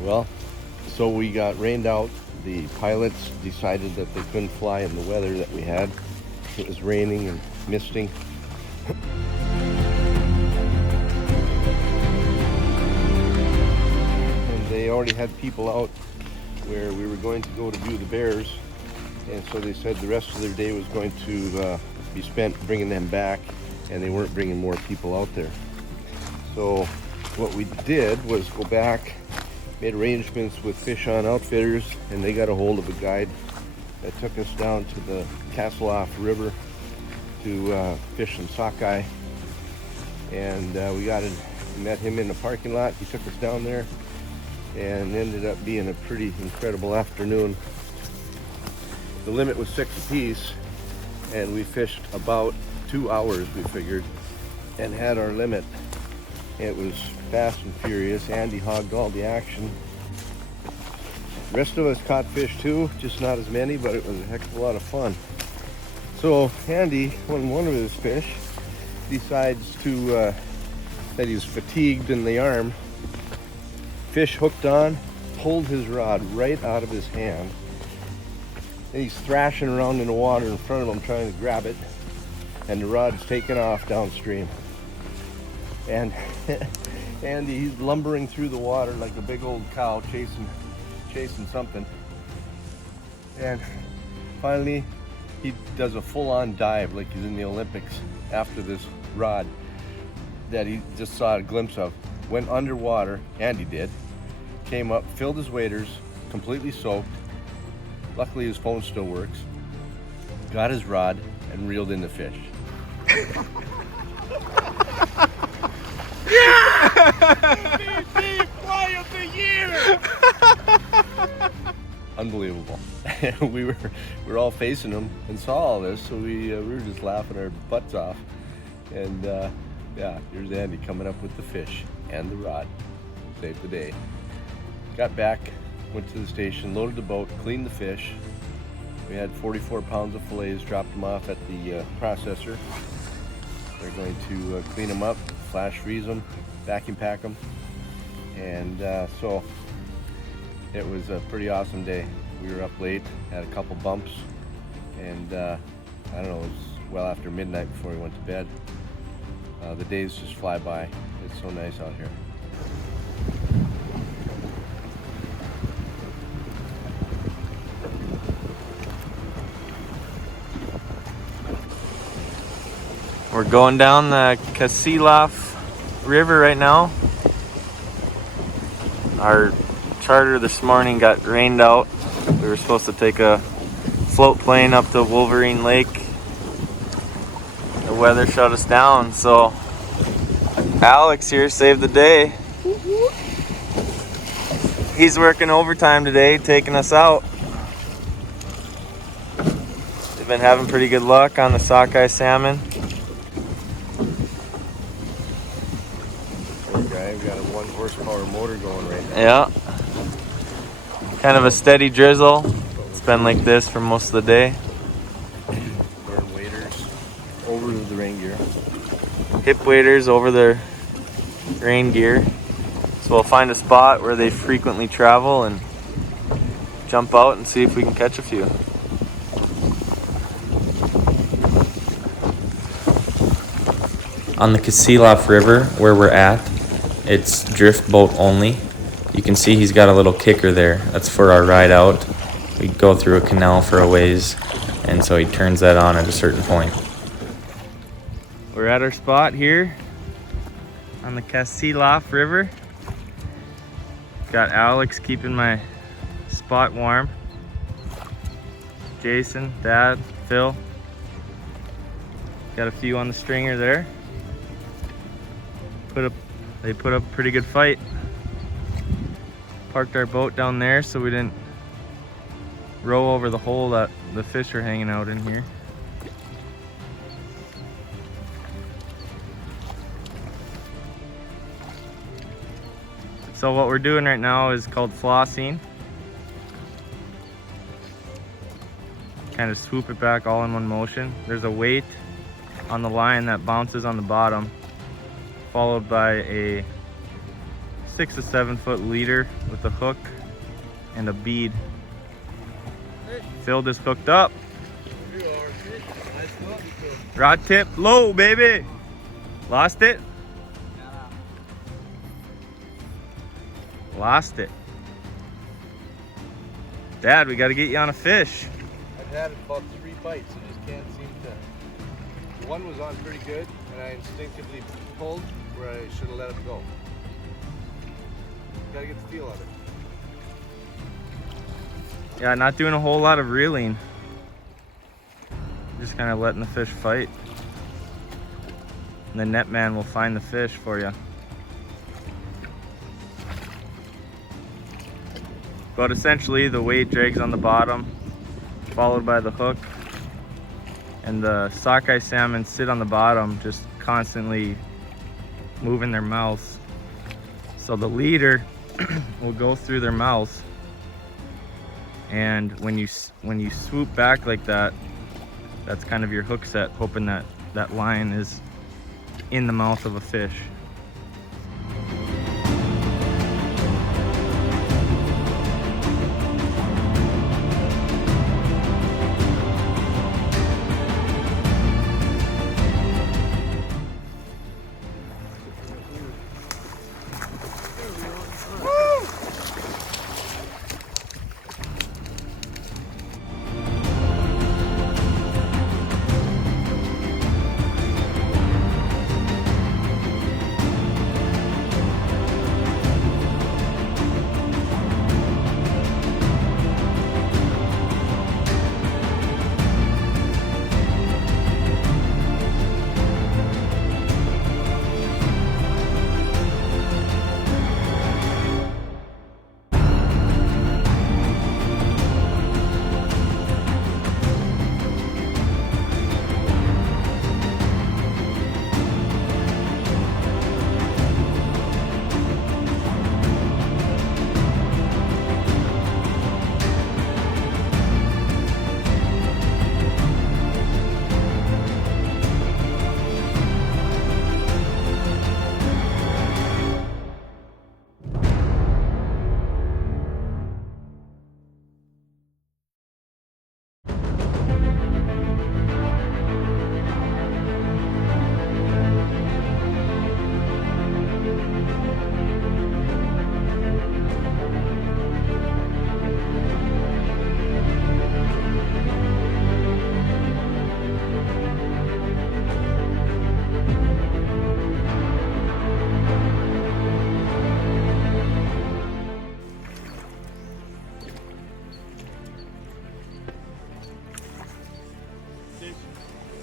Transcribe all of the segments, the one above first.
Well, so we got rained out. The pilots decided that they couldn't fly in the weather that we had. It was raining and misting. And they already had people out where we were going to go to view the bears. And so they said the rest of their day was going to be spent bringing them back, and they weren't bringing more people out there. So what we did was go back, made arrangements with FishOn Outfitters, and they got a hold of a guide that took us down to the Kasilof River to fish some sockeye. And we met him in the parking lot. He took us down there and ended up being a pretty incredible afternoon. The limit was 6 apiece, and we fished about 2 hours, we figured, and had our limit. It was fast and furious. Andy hogged all the action. The rest of us caught fish too, just not as many, but it was a heck of a lot of fun. So Andy, on one of his fish, decides that he's fatigued in the arm. Fish hooked on, pulled his rod right out of his hand, and he's thrashing around in the water in front of him trying to grab it, and the rod's taking off downstream. And Andy, he's lumbering through the water like a big old cow chasing something. And finally, he does a full-on dive like he's in the Olympics after this rod that he just saw a glimpse of. Went underwater, Andy did, came up, filled his waders, completely soaked. Luckily his phone still works. Got his rod and reeled in the fish. MVP play of the year! Unbelievable. we were all facing him and saw all this, so we were just laughing our butts off. And yeah, here's Andy coming up with the fish and the rod. Saved the day. Got back, went to the station, loaded the boat, cleaned the fish. We had 44 pounds of fillets, dropped them off at the processor. They're going to clean them up, flash freeze them, vacuum pack them. And so it was a pretty awesome day. We were up late, had a couple bumps, and I don't know, it was well after midnight before we went to bed. The days just fly by. It's so nice out here. We're going down the Kasilof River right now. Our charter this morning got rained out. We were supposed to take a float plane up to Wolverine Lake. The weather shut us down, so Alex here saved the day. He's working overtime today, taking us out. They've been having pretty good luck on the Sockeye Salmon. We've got a 1 horsepower motor going right now. Yeah. Kind of a steady drizzle. It's been like this for most of the day. Wearing waders over the rain gear. Hip waders over the rain gear. So we'll find a spot where they frequently travel and jump out and see if we can catch a few. On the Kasilof River, where we're at, it's drift boat only. You can see he's got a little kicker there. That's for our ride out. We go through a canal for a ways, and so he turns that on at a certain point. We're at our spot here on the Kasilof River. Got Alex keeping my spot warm. Jason, Dad, Phil. Got a few on the stringer there. They put up a pretty good fight. Parked our boat down there so we didn't row over the hole that the fish are hanging out in here. So what we're doing right now is called flossing. Kind of swoop it back all in one motion. There's a weight on the line that bounces on the bottom, followed by a 6 to 7 foot leader with a hook and a bead. Phil just hooked up. Rod tip low, baby. Lost it? Lost it. Dad, we got to get you on a fish. I've had about 3 bites. I just can't seem to. One was on pretty good, and I instinctively pulled where I should have let it go. Gotta get the feel of it. Yeah, not doing a whole lot of reeling. Just kind of letting the fish fight. And the net man will find the fish for you. But essentially the weight drags on the bottom, followed by the hook. And the sockeye salmon sit on the bottom, just constantly moving their mouths. So the leader will go through their mouths. And when you swoop back like that, that's kind of your hook set, hoping that that line is in the mouth of a fish.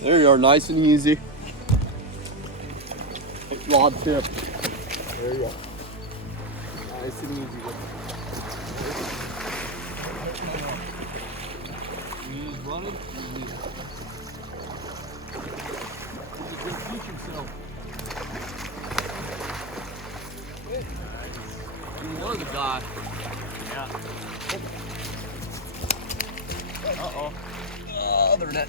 There you are, nice and easy. Rod tip. There you go. Nice and easy. He's running. He's a good teach himself. You wanted the guy. Yeah. Uh-oh. Oh, they're net.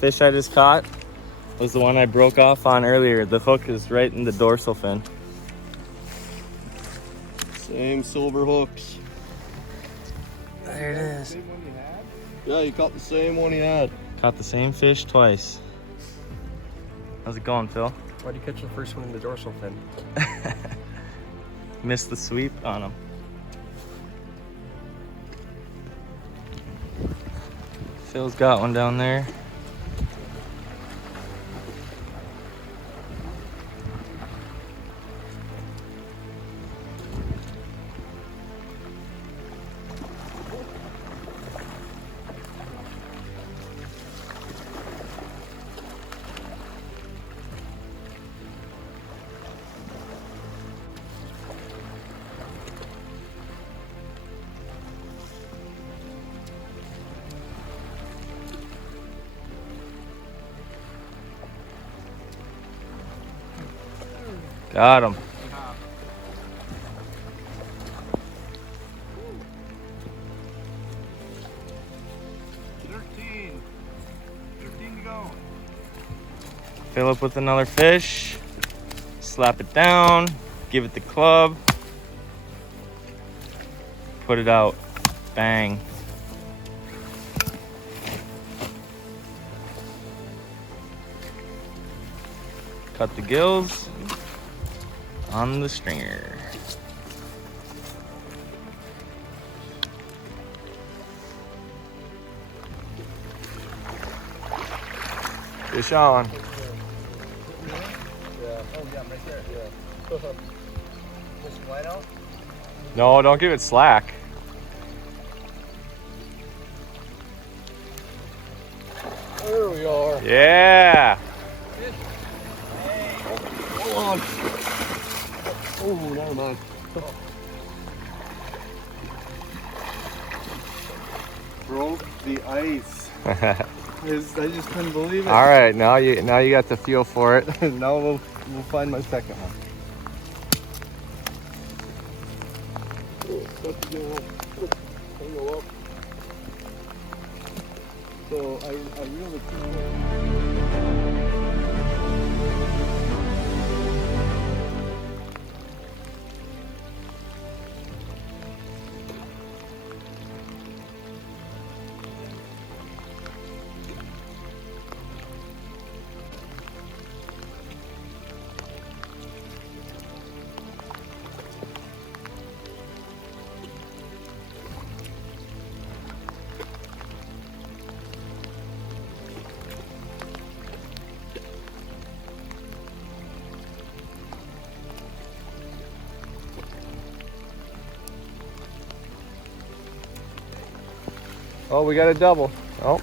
Fish I just caught was the one I broke off on earlier. The hook is right in the dorsal fin. Same silver hooks. There it is. Yeah, you caught the same one he had. Caught the same fish twice. How's it going, Phil? Why'd you catch the first one in the dorsal fin? Missed the sweep on him. Phil's got one down there. Got him. Fill up with another fish. Slap it down. Give it the club. Put it out. Bang. Cut the gills on the stringer. Fish on. Yeah. Oh yeah, right there. Yeah. Push wide out. No, don't give it slack. There we are. Yeah. Hold on. Oh, never mind. Broke the ice. I just couldn't believe it. All right, now you got the feel for it. Now we'll find my second one. So I really Oh, we got a double. Oh.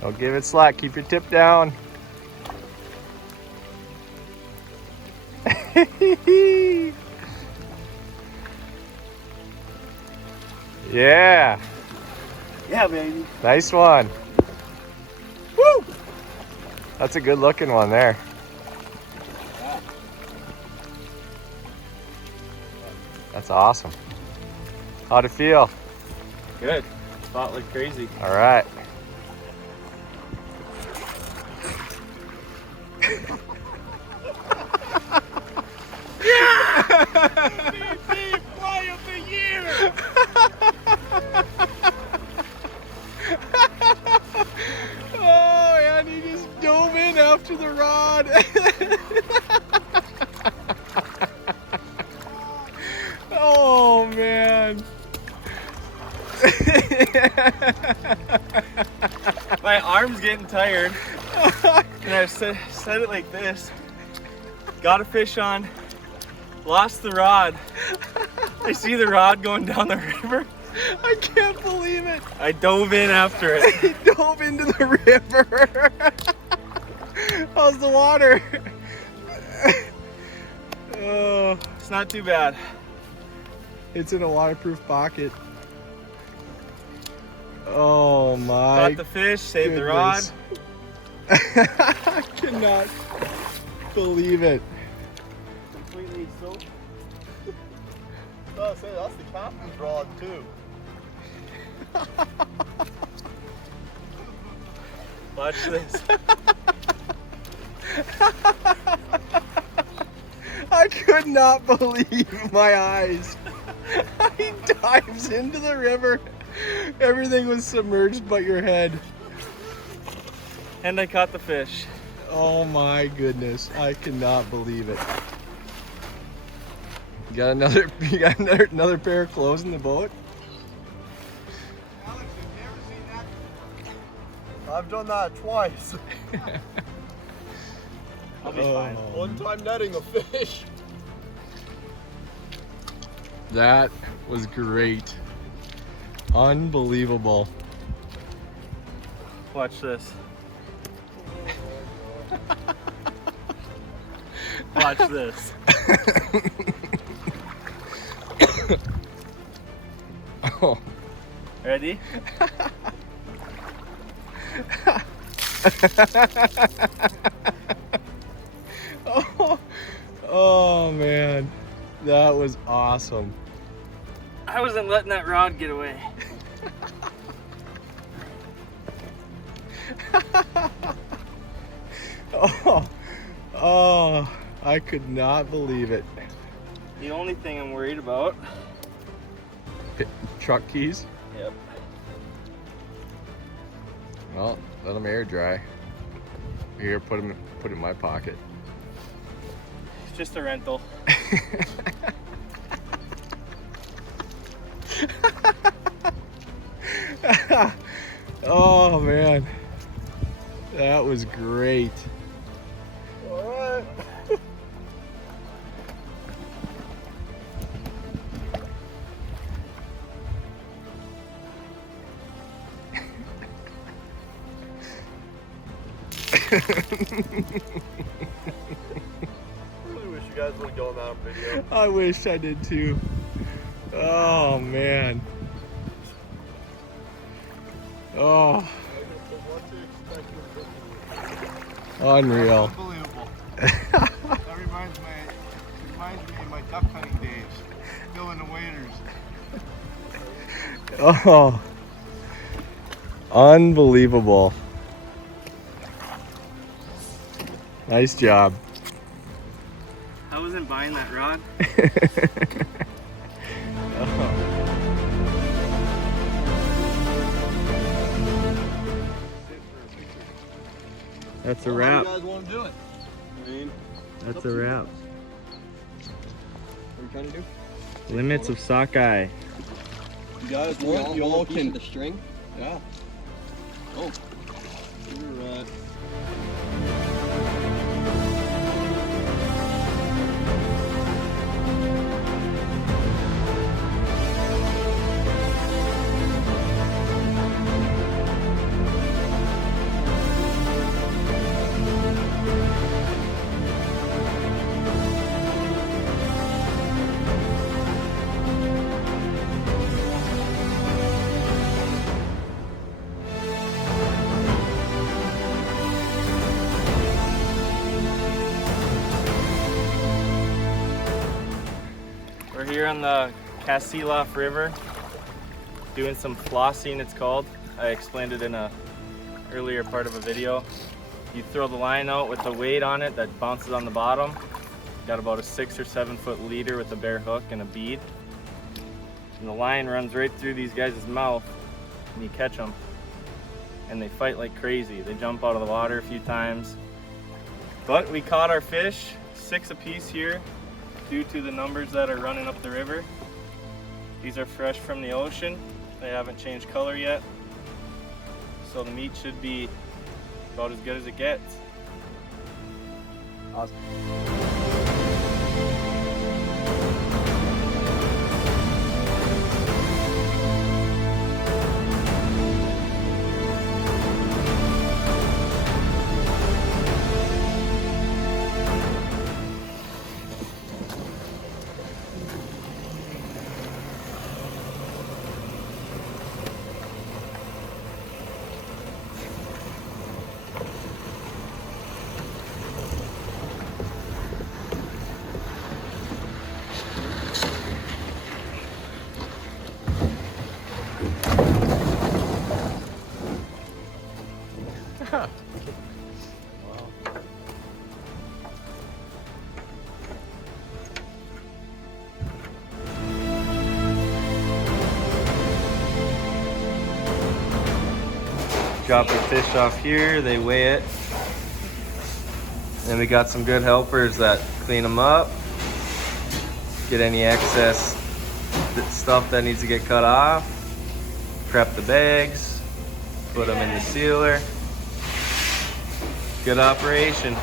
Don't give it slack. Keep your tip down. Yeah. Yeah, baby. Nice one. Woo! That's a good looking one there. That's awesome. How'd it feel? Good. Fought like crazy. All right. Big fly of the year! Oh, and he just dove in after the rod. Oh, man. My arm's getting tired. And I set it like this. Got a fish on. Lost the rod. I see the rod going down the river. I can't believe it. I dove in after it. He dove into the river. How's the water? Oh, It's not too bad. it's in a waterproof pocket. Oh my. Caught the fish, saved the rod. I cannot believe it. Completely soaked. Oh, say that's the captain's rod too. Watch this. I could not believe my eyes. He dives into the river. Everything was submerged but your head. And I caught the fish. Oh my goodness. I cannot believe it. You got another pair of clothes in the boat? Alex, you've never seen that? I've done that twice. I'll be fine. One time netting a fish. That was great. Unbelievable. Watch this. Watch this. Oh. Ready? Oh, oh man. was awesome. I wasn't letting that rod get away. Oh, I could not believe it. The only thing I'm worried about. Truck keys? Yep. Well, let them air dry. Here, put them in my pocket. It's just a rental. Oh man, that was great. All right. I really wish you guys would have gone on video. I wish I did too. Oh man. Oh, unreal. Unbelievable. That reminds me of my duck hunting days. Still in the waders. Oh, unbelievable. Nice job. I wasn't buying that rod. That's a wrap. How you guys want to do it? I mean, That's a wrap. what are you trying to do? Limits of sockeye. You guys want, you all can. The string? Yeah. Oh. You're We're here on the Kasilof River doing some flossing, it's called. I explained it in a earlier part of a video. You throw the line out with the weight on it that bounces on the bottom. Got about a 6 or 7 foot leader with a bare hook and a bead. And the line runs right through these guys' mouth and you catch them. And they fight like crazy. They jump out of the water a few times. But we caught our fish, 6 apiece here, due to the numbers that are running up the river. These are fresh from the ocean. They haven't changed color yet. So the meat should be about as good as it gets. Awesome. Drop the fish off here, they weigh it. And we got some good helpers that clean them up, get any excess stuff that needs to get cut off, prep the bags, put them in the sealer. Good operation.